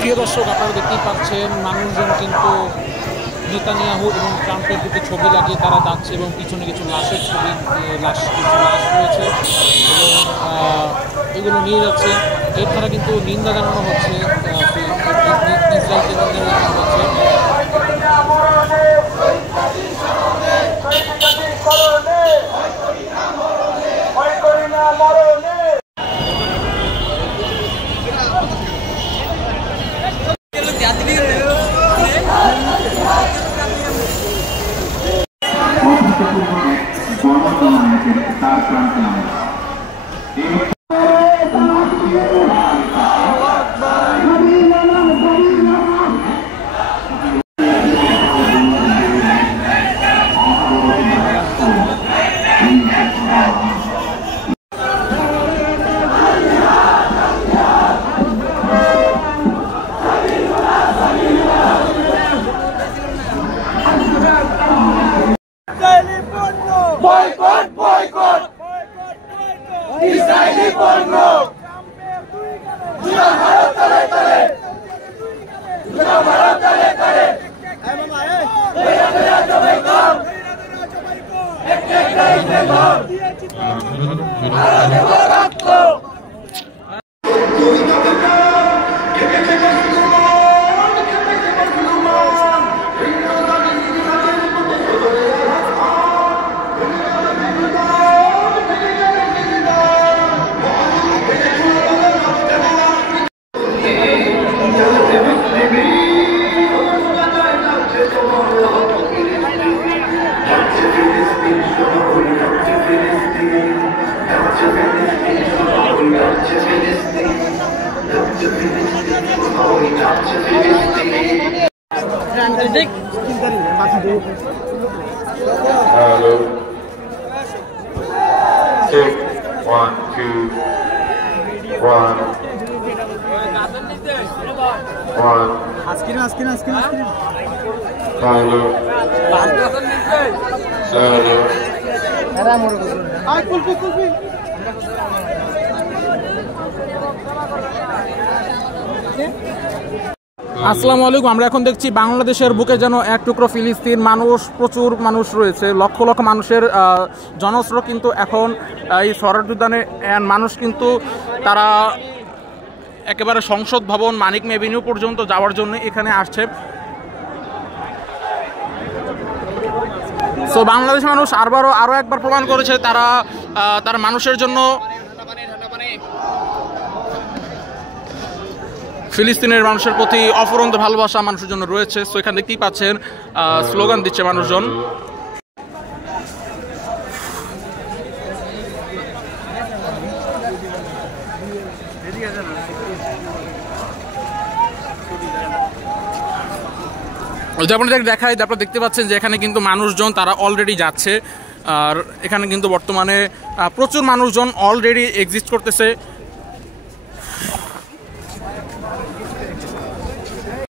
প্রিয় দর্শক, আপনারা দেখতেই পাচ্ছেন মানুষজন কিন্তু নেতানিয়াহু এবং ট্রাম্পের দুটি ছবি লাগিয়ে তারা যাচ্ছে এবং পিছনে কিছু লাশের ছবি লাশ রয়েছে এবং এগুলো নিয়ে যাচ্ছে। এর দ্বারা কিন্তু নিন্দা জানানো হচ্ছে, ইসরায়েলকে নিন্দা জানানো হচ্ছে। Hello. Check 1 2 1 1. Hello. আসসালামু আলাইকুম। আমরা এখন দেখছি বাংলাদেশের বুকে যেন এক টুকরো ফিলিস্তিন। প্রচুর মানুষ রয়েছে, লক্ষ লক্ষ মানুষের জনস্রোত কিন্তু এখন এই স্বরাজ উদ্যানে মানুষ কিন্তু তারা একেবারে সংসদ ভবন, মানিক এভিনিউ পর্যন্ত যাওয়ার জন্য এখানে আসছে। সো বাংলাদেশ মানুষ আরও একবার প্রমাণ করেছে তারা মানুষের জন্য, ফিলিস্তিনের মানুষের প্রতি অফুরন্ত ভালোবাসা মানুষের জন্য রয়েছে। সো এখানে দেখতেই পাচ্ছেন স্লোগান দিচ্ছে মানুষজন। আপনাদের দেখাই, আপনারা দেখতে পাচ্ছেন যে এখানে কিন্তু মানুষজন তারা অলরেডি যাচ্ছে। আর এখানে কিন্তু বর্তমানে প্রচুর মানুষজন অলরেডি এক্সিস্ট করতেছে।